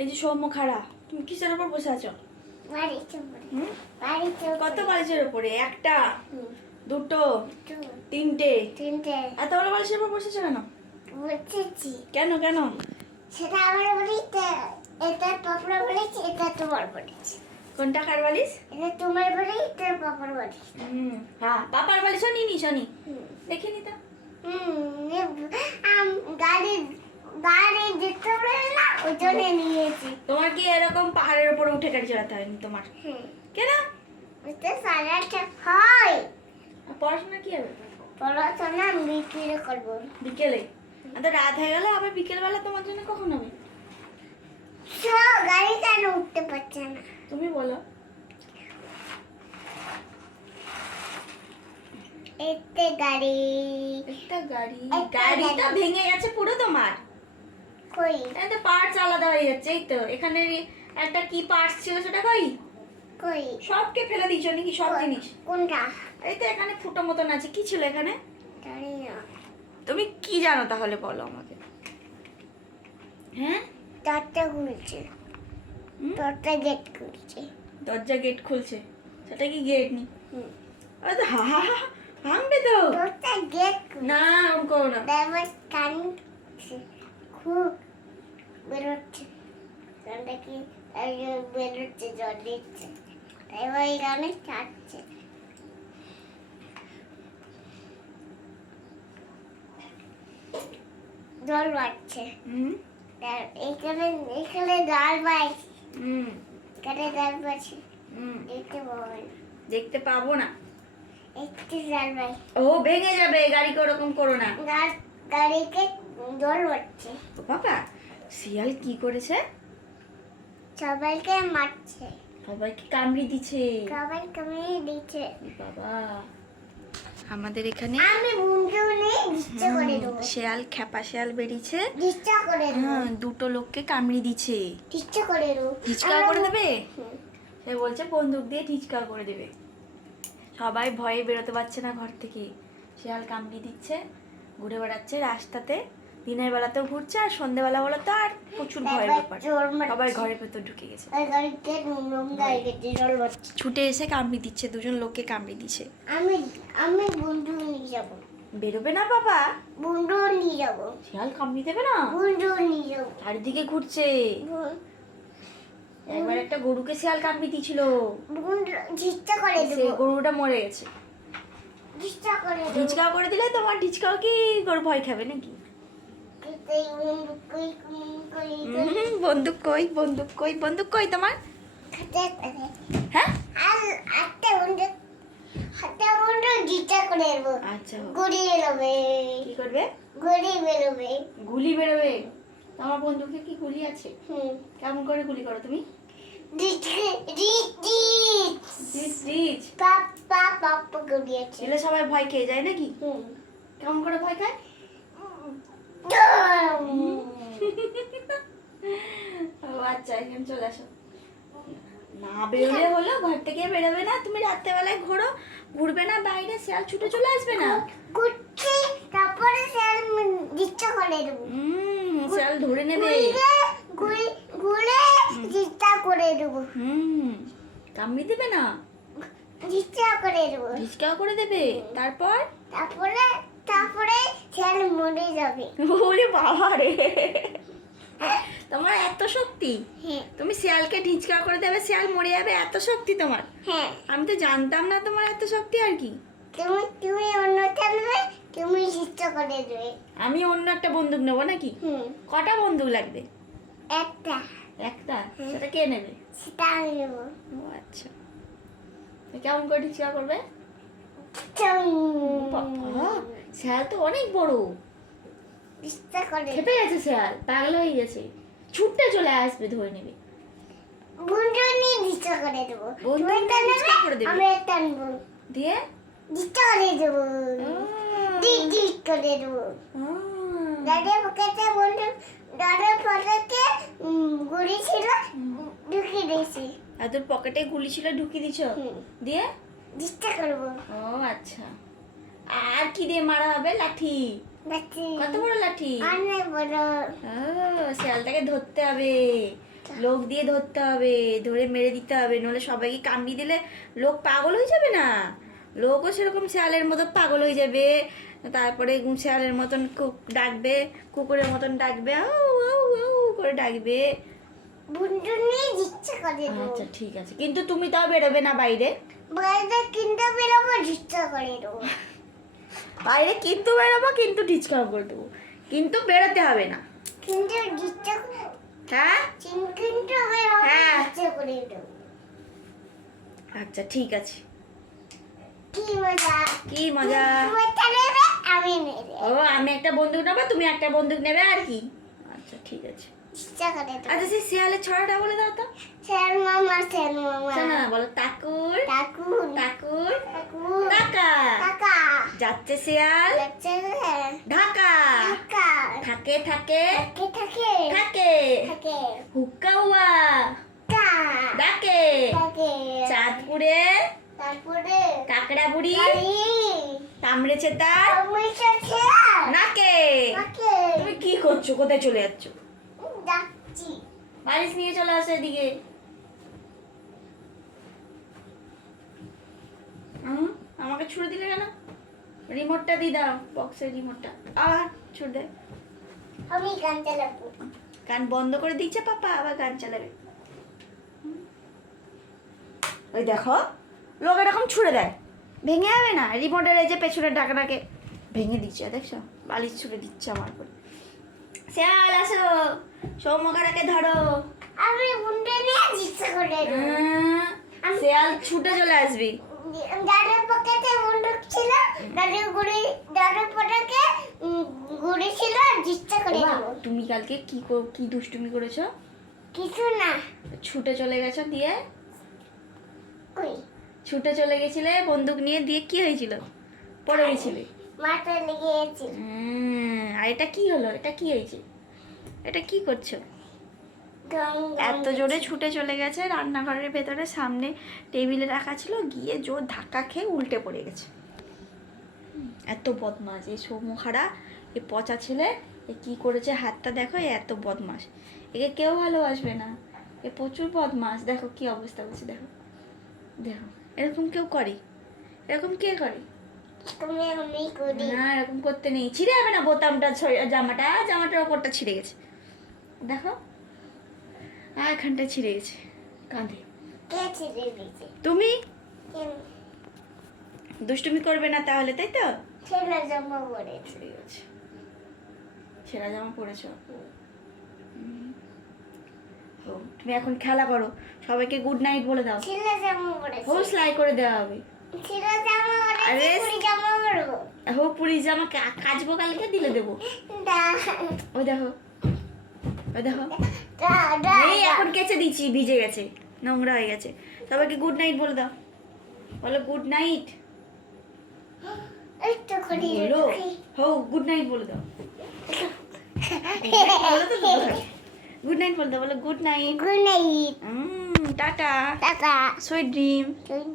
এই যে সৌম্য খাড়া, তুমি কিসের উপর বসে আছো? কত বালিশের উপরে? একটা, দুটো, তিনটে। এত বড় বালিশের উপর বসেছো কেন? কেন কেন? সেটা আমার বলিতে, এটা পাপড়া বলেছি, এটা তোমার বলেছি। কোনটা কার বালিশ? এটা তোমার বলেই, এটা পাপড় বলেছি। হ্যাঁ, পাপার বালিশ নিনি শনি। দেখিনি তো। গাড়ি গাড়ি যেতে পারে না, ওই জন্য নিয়েছি। তোমার কি এরকম পাহাড়ের উপরে উঠে গাড়ি চালাতে হয়নি তোমার? কেন? ওইটা সারাটা হয়। পড়াশোনা কি হবে? পড়াশোনা বিক্রি করবো বিকেলে। তো রাত হয়ে গেল, আবার বিকেল বেলা তোমার জন্য কখন হবে? গাড়ি কেন উঠতে পারছে না? তুমি বলো। একটা গাড়ি, একটা গাড়ি, গাড়িটা ভেঙে গেছে পুরো তোমার। কই? এই তো পার্টস আলাদা হয়ে যাচ্ছে। এই তো এখানে একটা কি পার্টস ছিল সেটা কই? কই? সবকে ফেলে দিয়েছো নাকি সব জিনিস? কোনটা? এই তো এখানে ফুটো মতন আছে, কি ছিল এখানে? জানি না। তুমি কি জানো তাহলে বলো আমাকে। হ্যাঁ, দরজা খুলছে, দরজা গেট খুলছে। দরজা গেট খুলছে, সেটা কি গেট নি? আরে তো ভাঙবে তো। দরজা গেট না, ওরকম করো না। দেবার কানছে, খুব বেরোচ্ছে, কানটা কি বেরোচ্ছে, জল দিচ্ছে, এবার এখানে ছাড়ছে। জল বাড়ছে, এখানে এখানে জল বাড়ছে, এখানে জল বাড়ছে, দেখতে পাবো না, দেখতে পাবো না। একটু জল বাড়ছে। ও ভেঙে যাবে, গাড়িকে ওরকম করো না। গাড়িকে জল বাড়ছে। ও বাবা, শিয়াল কি করেছে? সবাইকে মারছে, সবাইকে কামড়ে দিচ্ছে। সবাই কামড়ে দিচ্ছে। বাবা, আমাদের এখানে আমি বন্ধু নেই, দিচ্ছে করে দেবো। শিয়াল, খেপা শিয়াল বেরিয়েছে। দিচ্ছে করে দেবো। হ্যাঁ, দুটো লোককে কামড়ে দিচ্ছে। দিচ্ছে করে দেবো। টিচকা করে দেবে। সে বলছে বন্দুক দিয়ে টিচকা করে দেবে। সবাই ভয়ে বেরোতে পারছে না ঘর থেকে। শিয়াল কামড়ে দিচ্ছে, ঘুরে বেড়াচ্ছে রাস্তাতে। দিনের বেলাতেও ঘুরছে, আর সন্ধ্যেবেলা বলে তো আর প্রচুর ভয়ের ব্যাপার। সবাই ঘরের ভেতর ঢুকে গেছে। ছুটে এসে কামড়ে দিচ্ছে, দুজন লোককে কামড়ে দিচ্ছে। আমি আমি বন্ধু নিয়ে যাবো। বেরোবে না বাবা, বন্ধু নিয়ে যাবো। শিয়াল কামড়ে দেবে না। বন্ধু নিয়ে যাবো। চারিদিকে ঘুরছে। একবার একটা গরুকে শিয়াল কামড়ে দিয়েছিল। বন্ধু ঝিচ্চা করে সে দেবো। গরুটা মরে গেছে। ঝিচ্চা করে দেবো। ঢিচকা করে দিলে তোমার ঢিচকাও কি গরু ভয় খাবে নাকি? বন্দুক কই, বন্দুক কই, বন্দুক কই তোমার? হ্যাঁ, একটা বন্ধু ঝিচ্চা করে দেবো। আচ্ছা, গুলি বেরোবে। কি করবে? গুলি বেরোবে। গুলি বেরোবে? তোমার বন্দুকে কি গুলি আছে? হুম। কেমন করে গুলি করো তুমি? পাপা গুলি আছে। ছেলে সবাই ভয় খেয়ে যায় নাকি? হুম। কেমন করে ভয় খায়? ও আচ্ছা, এখানে চলে আসো। না বেরোলে হলো, ঘর থেকে বেরোবে না। তুমি রাত্রেবেলায় ঘুরবে না বাইরে, শিয়াল ছুটে চলে আসবে না। ঘুরছি, তারপরে শিয়াল ঝিচ্চা করে দেবো। শিয়াল ধরে নেবে। ঘুরে ঝিচ্চা করে দেবো। কামড়ে দেবে না, ঝিচ্চা করে দেবো। ঢিচকাও করে দেবে। তারপর তারপরে শিয়াল মরে যাবে। ওরে বাবা রে, তোমার এত শক্তি? হ্যাঁ। তুমি শিয়ালকে ঢিচকা করে দেবে, শিয়াল মরে যাবে, এত শক্তি তোমার? হ্যাঁ। আমি তো জানতাম না তোমার এত শক্তি। আর কি, তুমি অন্য টানবে, তুমি ঝিচ্চা করে দেবে। আমি অন্য একটা বন্দুক নেবো নাকি? কটা বন্দুক লাগবে? একটা। একটা? সেটা কে নেবে? সেটা আমি নেবো। ও আচ্ছা, কেমন করে ঢিচকা করবে? বাবা, শিয়াল তো অনেক বড়। ঝিচ্চা করে খেপে গেছে শিয়াল, পাগল হয়ে গেছে, ছুটতে চলে আসবে, ধরে নেবে। বন্ধু নিয়ে ঝিচ্চা করে দেবো। বন্দুক তুমি নিয়ে ঢিচকা করে দেবে? আমি টানবো, দিয়ে ঝিচ্চা করে দেবো। ডিট করে দেবো। দাদার পকেটে বন্ধু, দাদার পকেটে গুলি ছিল, ঢুকিয়ে দিয়েছি। আর তোর পকেটে গুলি ছিল, ঢুকিয়ে দিছ? দিয়ে ঝিচ্চা করবো। ও আচ্ছা, আর কি দিয়ে মারা হবে? লাঠি? কত বড় লাঠি? অনেক বড়। ও, শিয়ালটাকে ধরতে হবে। লোক দিয়ে ধরতে হবে, ধরে মেরে দিতে হবে, নলে সবাইকে কামড়িয়ে দিলে লোক পাগল হয়ে যাবে না? লোকও সেরকম শেয়ালের মতো পাগল হয়ে যাবে, তারপরে শেয়ালের মতন ডাকবে, কুকুরের মতন ডাকবে, আউ আউ আউ করে ডাকবে। বন্ধু নিয়ে ইচ্ছা করে দেবো। আচ্ছা ঠিক আছে, কিন্তু তুমি তাও বেরোবে না বাইরে। বাইরে কিনতে বেরোবো ইচ্ছা করে দেবো। বাইরে কিন্তু বেরোবো, কিন্তু ডিসকাউন্ট করে দেবো, কিন্তু বেরোতে হবে না। কিন্তু ইচ্ছা হ্যাঁ কিন্তু বেরোবো হ্যাঁ। ইচ্ছা করে দেবো। আচ্ছা ঠিক আছে। কি মজা! কি মজা! মজা নেবে, আমি নেবে। ও আমি একটা বন্দুক নেবো, তুমি একটা বন্দুক নেবে, আর কি? আচ্ছা ঠিক আছে। ইচ্ছা করে দেবো। আচ্ছা সেই শিয়ালের ছড়াটা বলে দাও তো। স্যার মামা, স্যার মামা। শোনো না, বলো তাকুর কাকুন, তাকুর কাকুন, টাকা কাকা। যাচ্ছে শিয়াল যাচ্ছে ঢাকা, কাকা। থাকে থাকে থাকে থাকে থাকে, থাকে। হুক্কা হুয়া কা। ডাকে, থাকে। চাঁদপুরে তারপরে কাকড়া বুড়ি গাড়ি। কামড়েছে তার আমি যাচ্ছি। নাকে। ওকে। তুমি কি করছো? কোথায় চলে যাচ্ছো? যাচ্ছি। বালিশ নিয়ে চলে আসো এদিকে। আমাকে ছুড়ে দিলে কেন? রিমোটটা দিয়ে দাও, বক্সের রিমোটটা। আবার ছুড়ে দে। আমি গান চালাবো। গান বন্ধ করে দিচ্ছে পাপা, আবার গান চালাবে। ওই দেখো, লোক এরকম ছুড়ে দেয়, ভেঙে যাবে না? রিমোটের এই যে পেছনের ঢাকনাকে ভেঙে দিচ্ছে, দেখছো? বালিশ ছুড়ে দিচ্ছে আমার করে। শিয়াল আসো, সৌম্যখারাকে ধরো। আমি বুনটা নিয়ে ইচ্ছা করে দেবো। শিয়াল ছুটে চলে আসবি। দাদুর পকেটে বন্দুক ছিল, দাদুর পকেটে গুড়ি ছিল, ইচ্ছা করে দেবো। তুমি কালকে কি দুষ্টুমি করেছো? কিছু না। ছুটে চলে গেছো, দিয়ে কই? ছুটে চলে গেছিলে বন্দুক নিয়ে, দিয়ে কি হয়েছিল? পড়ে গেছিলে। মাথায় লেগে গেছিল। আর এটা কি হলো? এটা কি হয়েছে? এটা কি করছো? গান এত জোরে ছুটে চলে গেছে, রান্নাঘরের ভেতরে সামনে টেবিলে রাখা ছিল, গিয়ে জোর ধাক্কা খেয়ে উল্টে পড়ে গেছে। এত বদমাশ এই সৌম্যখারা, এ পচা ছেলে, এ কি করেছে হাতটা দেখো, এ এত বদমাশ, একে কেউ ভালোবাসবে না, এ প্রচুর বদমাশ। দেখো কি অবস্থা করছে, দেখো দেখো, এরকম কেউ করে? এরকম কে করে? তুমি আমি করি। না এরকম করতে নেই, ছিঁড়ে যাবে না বোতামটা, জামাটার ওপরটা ছিঁড়ে গেছে, দেখো এখানটা ছিঁড়ে গেছে, কাঁধে। কে ছেড়ে দিয়েছে? তুমি কেন? দুষ্টুমি করবে না তাহলে, তাই তো? ছেলে জামা পরেছে। ছিঁড়ে গেছে, ছেঁড়া জামা পরেছো। ও, তুমি এখন খেলা করো, সবাইকে গুড নাইট বলে দাও। ছেলে জামা পরেছে। ও সেলাই করে দেওয়া হবে। ছেলে জামা পরেছে, আরে, পুরি জামা পরবো। ও পুরি জামা কাচবো কালকে, দিলে দেবো। দা ওই দেখো, ওই দেখো, দা দা। এই এখন কেচে দিচ্ছি, ভিজে গেছে, নোংরা হয়ে গেছে। সবাইকে গুড নাইট বলে দাও, বলো গুড নাইট। একটু করি। বলো, হো গুড নাইট বলে দাও। গুড নাইট বলে দাও, বলো good night. Good night. Tata, tata. Sweet dream. Good